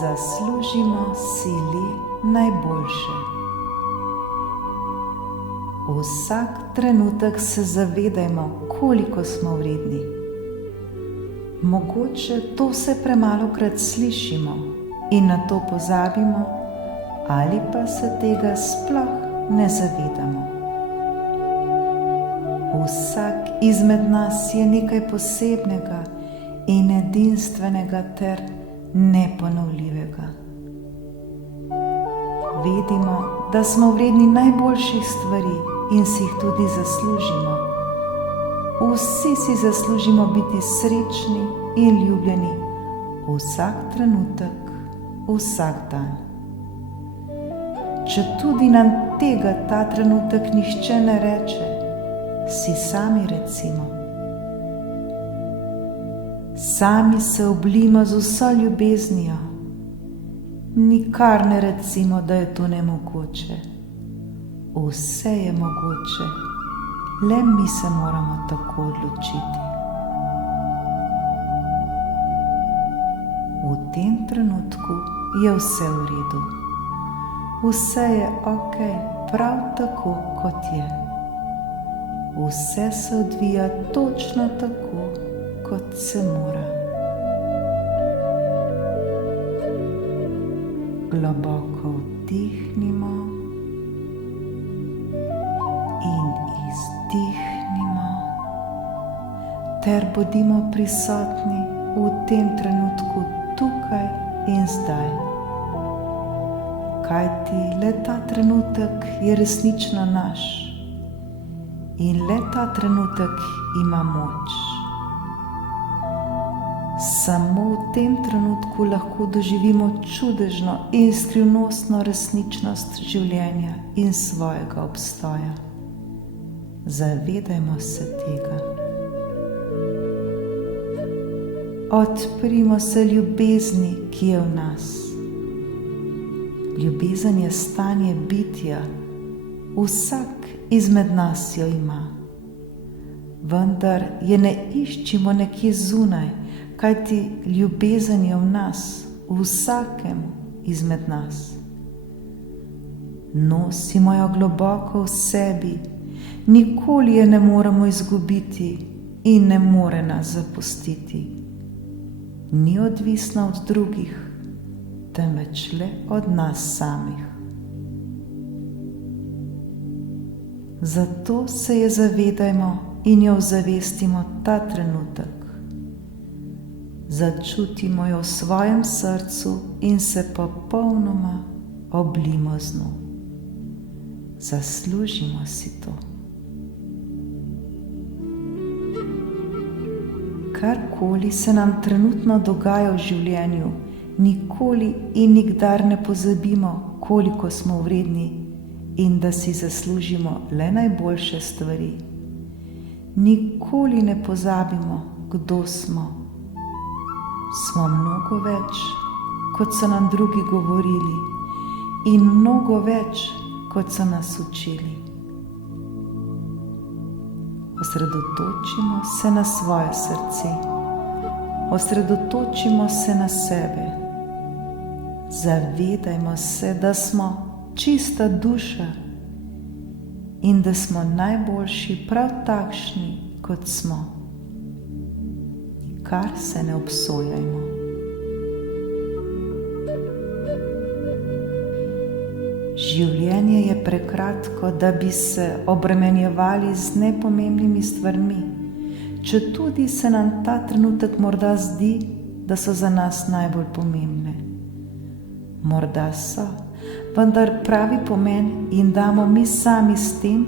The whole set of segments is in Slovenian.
Zaslužimo si le najboljše. Vsak trenutek se zavedajmo, koliko smo vredni. Mogoče to vse premalokrat slišimo in na to pozabimo, ali pa se tega sploh ne zavedamo. Vsak izmed nas je nekaj posebnega in edinstvenega ter neponovljivega. Vedimo, da smo vredni najboljših stvari in si jih tudi zaslužimo. Vsi si zaslužimo biti srečni in ljubljeni vsak trenutek, vsak dan. Če tudi nam tega ta trenutek nihče ne reče, si sami recimo. Sami se oblijmo z vso ljubeznijo. Nikar ne recimo, da je to nemogoče. Vse je mogoče, le mi se moramo tako odločiti. V tem trenutku je vse v redu. Vse je okej, prav tako, kot je. Vse se odvija točno tako, kot se mora. Globoko vdihnimo in izdihnimo ter bodimo prisotni v tem trenutku tukaj in zdaj. Kajti le ta trenutek je resnično naš in le ta trenutek ima moč. Samo v tem trenutku lahko doživimo čudežno in skrivnostno resničnost življenja in svojega obstoja. Zavedajmo se tega. Odprimo se ljubezni, ki je v nas. Ljubezen je stanje bitja, vsak izmed nas jo ima. Vendar je ne iščimo nekje zunaj, kajti ljubezen je v nas, v vsakem izmed nas. Nosimo jo globoko v sebi, nikoli je ne moremo izgubiti in ne more nas zapustiti. Ni odvisna od drugih, temveč le od nas samih. Zato se je zavedajmo in jo ozavestimo ta trenutek. Začutimo jo v svojem srcu in se popolnoma oblijmo z njo. Zaslužimo si to. Karkoli se nam trenutno dogaja v življenju, nikoli in nikdar ne pozabimo, koliko smo vredni in da si zaslužimo le najboljše stvari. Nikoli ne pozabimo, kdo smo. Smo mnogo več, kot so nam drugi govorili, in mnogo več, kot so nas učili. Osredotočimo se na svoje srce, osredotočimo se na sebe. Zavedajmo se, da smo čista duša in da smo najboljši prav takšni, kot smo. Nikar se ne obsojajmo. Življenje je prekratko, da bi se obremenjevali z nepomembnimi stvarmi, četudi se nam ta trenutek morda zdi, da so za nas najbolj pomembne. Morda so, vendar pravi pomen jim damo mi sami s tem,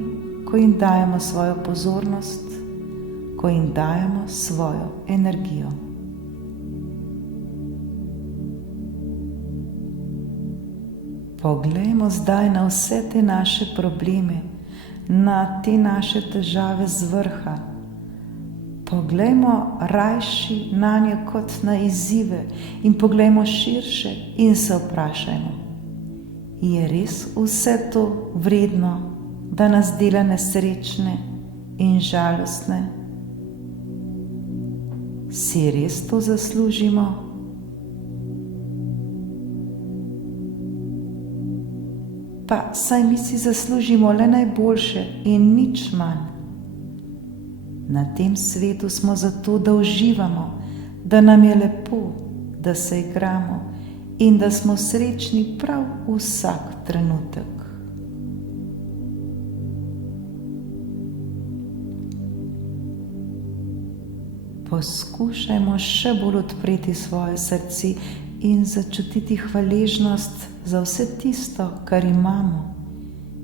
ko jim dajemo svojo pozornost, ko jim dajemo svojo energijo. Poglejmo zdaj na vse te naše probleme, na te naše težave z vrha. Poglejmo rajši nanje kot na izzive in poglejmo širše in se vprašajmo, je res vse to vredno, da nas dela nesrečne in žalostne? Si res to zaslužimo? pa saj mi si zaslužimo le najboljše in nič manj. Na tem svetu smo zato, da uživamo, da nam je lepo, da se igramo in da smo srečni prav vsak trenutek. Poskušajmo še bolj odpreti svoje srce in začutiti hvaležnost za vse tisto, kar imamo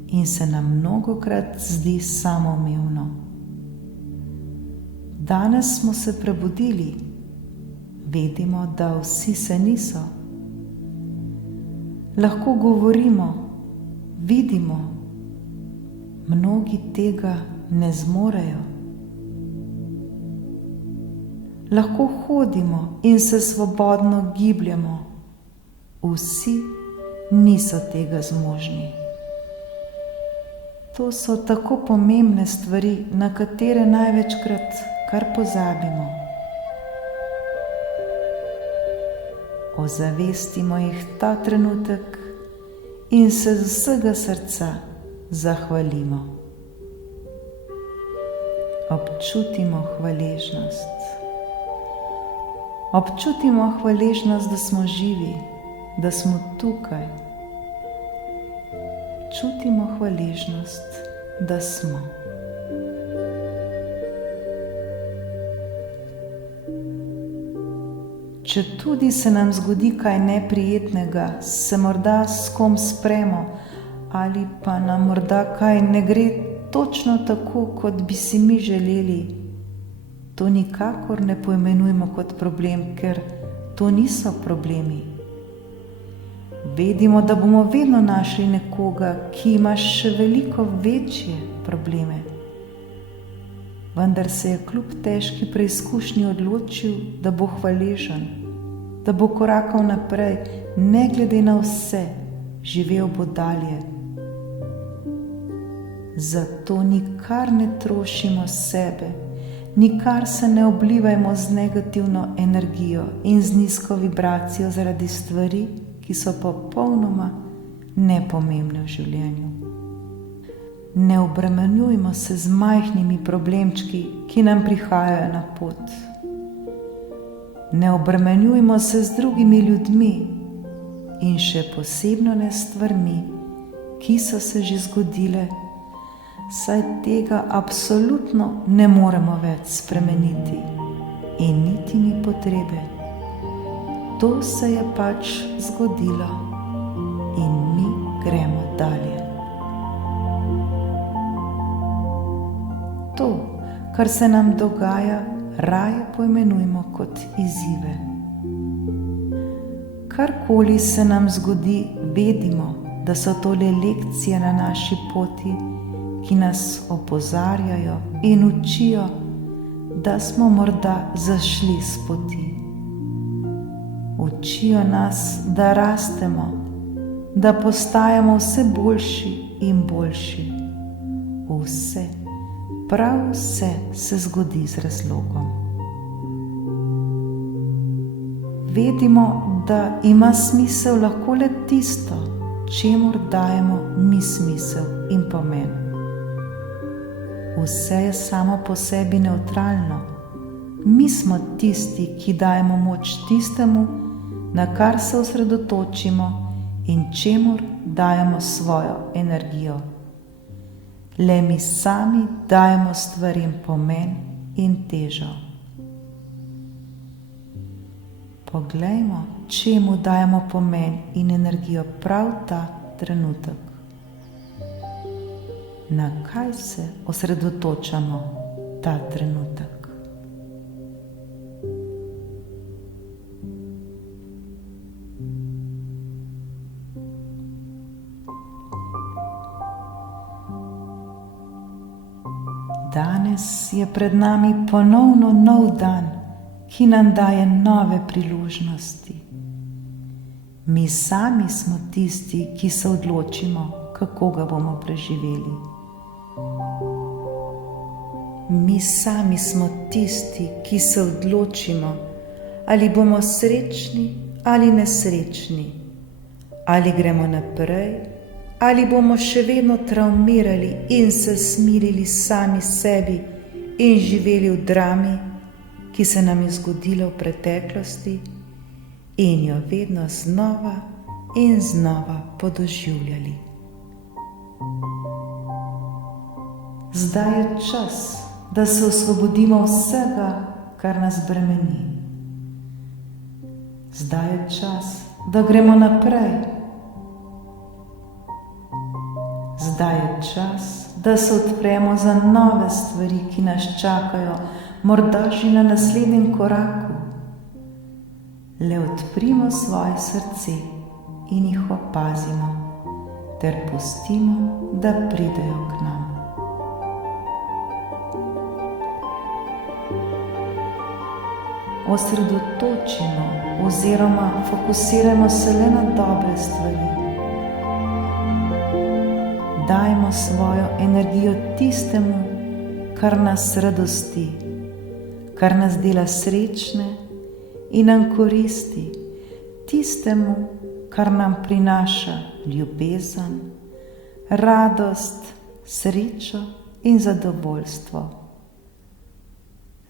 in se nam mnogokrat zdi samoumevno. Danes smo se prebudili, vedimo, da vsi se niso. Lahko govorimo, vidimo, mnogi tega ne zmorejo. Lahko hodimo in se svobodno gibljemo, vsi niso tega zmožni. To so tako pomembne stvari, na katere največkrat kar pozabimo. Ozavestimo jih ta trenutek in se z vsega srca zahvalimo. Občutimo hvaležnost. Občutimo hvaležnost, da smo živi, da smo tukaj. Čutimo hvaležnost, da smo. Če tudi se nam zgodi kaj neprijetnega, se morda s kom spremo ali pa nam morda kaj ne gre točno tako, kot bi si mi želeli, to nikakor ne poimenujemo kot problem, ker to niso problemi. Vedimo, da bomo vedno našli nekoga, ki ima še veliko večje probleme. Vendar se je kljub težki preizkušnji odločil, da bo hvaležen, da bo korakal naprej, ne glede na vse, živel bo dalje. Zato nikar ne trošimo sebe, nikar se ne oblivajmo z negativno energijo in z nizko vibracijo zaradi stvari, ki so popolnoma nepomembne v življenju. Ne obremenjujmo se z majhnimi problemčki, ki nam prihajajo na pot. Ne obremenjujmo se z drugimi ljudmi in še posebno ne s stvarmi, ki so se že zgodile, saj tega absolutno ne moremo več spremeniti in niti ni potrebe. To se je pač zgodilo in mi gremo dalje. To, kar se nam dogaja, raje poimenujmo kot izzive. Karkoli se nam zgodi, vedimo, da so to le lekcije na naši poti, ki nas opozarjajo in učijo, da smo morda zašli s poti. Učijo nas, da rastemo, da postajamo vse boljši in boljši. Vse, prav vse se zgodi z razlogom. Vedimo, da ima smisel lahko le tisto, čemur dajemo mi smisel in pomen. Vse je samo po sebi nevtralno. Mi smo tisti, ki dajemo moč tistemu, na kar se osredotočimo in čemur dajemo svojo energijo. Le mi sami dajemo stvarim pomen in težo. Poglejmo, čemu dajemo pomen in energijo prav ta trenutek. Na kaj se osredotočamo ta trenutek? Danes je pred nami ponovno nov dan, ki nam daje nove priložnosti. Mi sami smo tisti, ki se odločimo, kako ga bomo preživeli. Mi sami smo tisti, ki se odločimo, ali bomo srečni ali nesrečni, ali gremo naprej ali bomo še vedno travmirali in se smilili sami sebi in živeli v drami, ki se nam je zgodila v preteklosti in jo vedno znova in znova podoživljali. Zdaj je čas, da se osvobodimo vsega, kar nas bremeni. Zdaj je čas, da gremo naprej. Zdaj je čas, da se odpremo za nove stvari, ki nas čakajo, morda že na naslednjem koraku. Le odprimo svoje srce in jih opazimo, ter pustimo, da pridejo k nam. Osredotočimo oziroma fokusirajmo se le na dobre stvari. Dajmo svojo energijo tistemu, kar nas radosti, kar nas dela srečne in nam koristi, tistemu, kar nam prinaša ljubezen, radost, srečo in zadovoljstvo.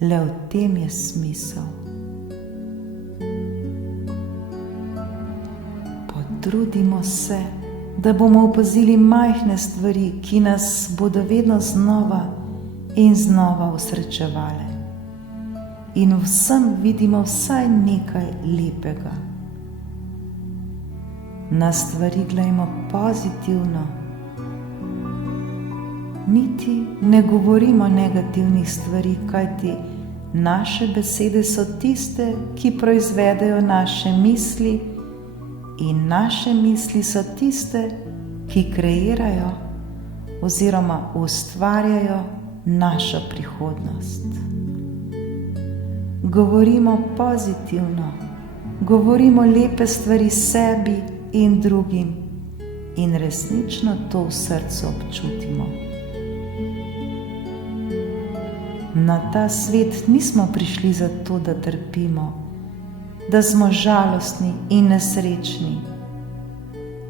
Le v tem je smisel. Potrudimo se, da bomo opazili majhne stvari, ki nas bodo vedno znova in znova osrečevale. In vsem vidimo vsaj nekaj lepega. Na stvari gledajmo pozitivno. Niti ne govorimo negativnih stvari, kajti naše besede so tiste, ki proizvedejo naše misli, in naše misli so tiste, ki kreirajo oziroma ustvarjajo našo prihodnost. Govorimo pozitivno, govorimo lepe stvari sebi in drugim in resnično to v srcu občutimo. Na ta svet nismo prišli zato, da trpimo, da smo žalostni in nesrečni.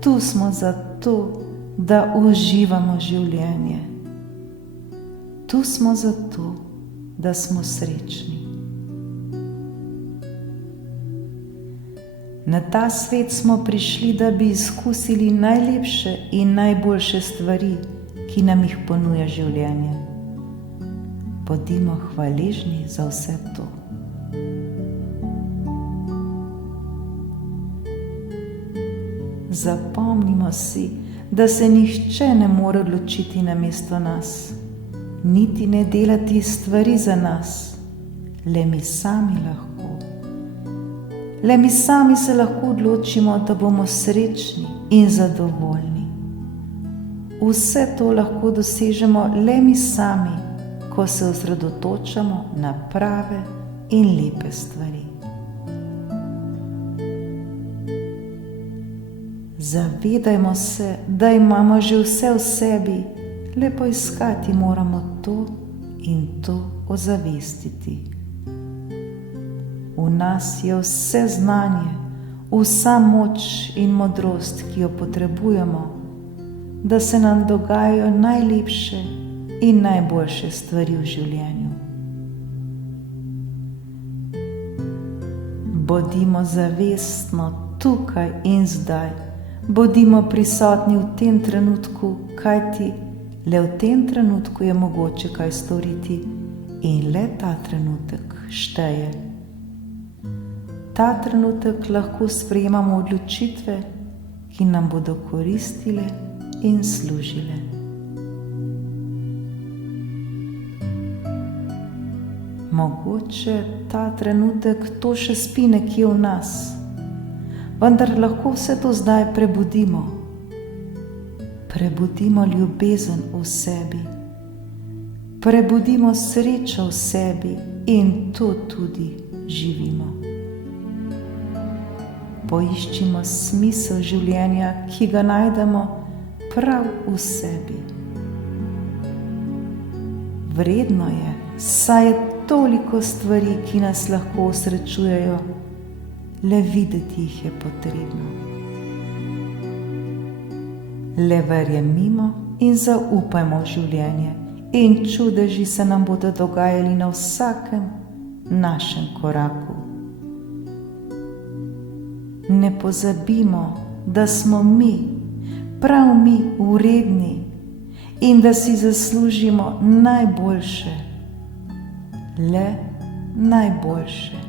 Tu smo zato, da uživamo življenje. Tu smo zato, da smo srečni. Na ta svet smo prišli, da bi izkusili najlepše in najboljše stvari, ki nam jih ponuja življenje. Bodimo hvaležni za vse to. Zapomnimo si, da se nihče ne more odločiti namesto nas, niti ne delati stvari za nas, le mi sami lahko. Le mi sami se lahko odločimo, da bomo srečni in zadovoljni. Vse to lahko dosežemo le mi sami, ko se osredotočamo na prave in lepe stvari. Zavedajmo se, da imamo že vse v sebi, le poiskati moramo to in to ozavestiti. V nas je vse znanje, vsa moč in modrost, ki jo potrebujemo, da se nam dogajajo najlepše in najboljše stvari v življenju. Bodimo zavestno tukaj in zdaj, bodimo prisotni v tem trenutku, kajti le v tem trenutku je mogoče kaj storiti in le ta trenutek šteje. Ta trenutek lahko sprejemamo odločitve, ki nam bodo koristile in služile. Mogoče ta trenutek to še spi nekje v nas, vendar lahko vse to zdaj prebudimo. Prebudimo ljubezen v sebi, prebudimo srečo v sebi in to tudi živimo. Poiščimo smisel življenja, ki ga najdemo prav v sebi. Vredno je, saj je toliko stvari, ki nas lahko osrečujejo, le videti jih je potrebno. Le verjemimo in zaupajmo v življenje in čudeži se nam bodo dogajali na vsakem našem koraku. Ne pozabimo, da smo mi, prav mi, vredni in da si zaslužimo najboljše, le najboljše.